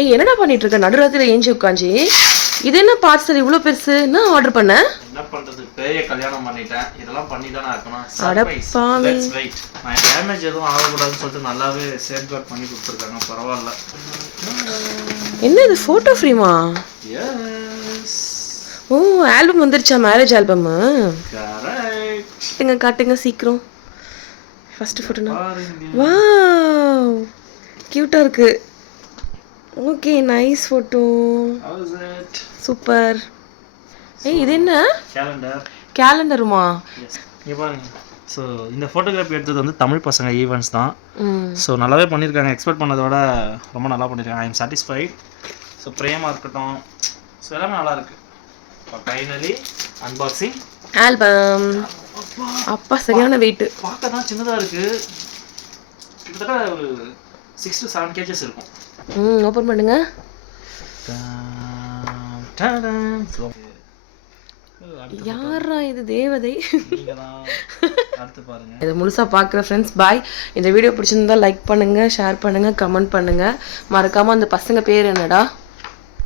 ஏய் என்னடா பண்ணிட்டு இருக்க நடுராத்திரில ஏஞ்சி உட்காந்து? இது என்ன பார்சல் இவ்வளோ பெருசு? என்ன ஆர்டர் பண்ண? என்ன பண்றது, பேய கல்யாணம் பண்ணிட்டேன், இதெல்லாம் பண்ணி தானே இருக்கணும். சர்ப்ரைஸ். Let's wait. நான் டேமேஜ் எதுவும் ஆகக்கூடாதுன்னு சொல்லிட்டு நல்லாவே சேஃப்கார்ட் பண்ணி கொடுத்துருக்காங்க. பரவாயில்ல. என்ன இது ஃபோட்டோ ஃப்ரேமா? எஸ். ஓ ஆல்பம் வந்துருச்சா? Marriage album. கரெக்ட். காட்டுங்க சீக்கிரம். ஃபர்ஸ்ட் ஃபோட்டோனா வாவ் கியூட்டா இருக்கு. Okay nice photo. How is it? Super. ஏய் இது என்ன? கேலண்டருமா? எஸ். இங்க பாருங்க. ஸோ இந்த ஃபோட்டோகிராஃபி எடுத்தது வந்து தமிழ் பசங்க ஈவெண்ட்ஸ் தான். ஸோ நல்லாவே பண்ணியிருக்காங்க. எக்ஸ்பெக்ட் பண்ணதோட ரொம்ப நல்லா பண்ணியிருக்காங்க. I am satisfied. ஸோ பிரேமாக இருக்கட்டும், ஸோ எல்லாமே நல்லா இருக்கு. இப்போ ஃபைனலி அன்பாக்சிங் ஆல்பம். அப்பா சரியான வெயிட். பார்க்க தான் சின்னதாக இருக்கு. கிட்டத்தட்ட ஒரு 6 to 7 kgs இருக்கும். ஓப்பன் பண்ணுங்க. யாரா இது? தேவதை. இதை முழுசாக பார்க்குற ஃப்ரெண்ட்ஸ் பாய். இந்த வீடியோ பிடிச்சிருந்தா லைக் பண்ணுங்கள், ஷேர் பண்ணுங்கள், கமெண்ட் பண்ணுங்கள். மறக்காமல் அந்த பசங்க பேர் என்னடா?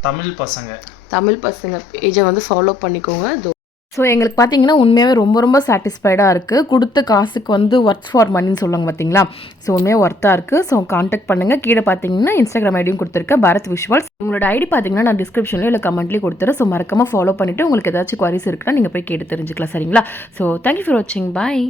தமிழ் பசங்க. தமிழ் பசங்க பேஜை வந்து ஃபாலோ பண்ணிக்கோங்க. ஸோ எங்களுக்கு பார்த்தீங்கன்னா உண்மையாகவே ரொம்ப ரொம்ப சாட்டிஸ்ஃபைடாக இருக்குது. கொடுத்த காசுக்கு வந்து ஒர்த் ஃபார் மணின்னு சொல்லுவாங்க பார்த்தீங்களா? ஸோ உண்மையாக ஒர்த்தாக இருக்குது. ஸோ கான்டாக்ட் பண்ணுங்கள். கீழே பார்த்தீங்கன்னா இன்ஸ்டாகிராம் ஐடியும் கொடுத்துருக்கேன், பாரத் விஷுவல்ஸ். உங்களோட ஐடி பார்த்தீங்கன்னா நான் டிஸ்கிரிப்ஷன்லேயும் இல்லை கமெண்ட்லேயும் கொடுத்துறேன். ஸோ மறக்காமல் ஃபாலோ பண்ணிவிட்டு உங்களுக்கு ஏதாச்சும் குவாரிஸ் இருக்குன்னா நீங்கள் போய் கேட்டு தெரிஞ்சுக்கலாம். சரிங்களா? ஸோ தேங்க்யூ ஃபார் வாட்சிங். பாய்.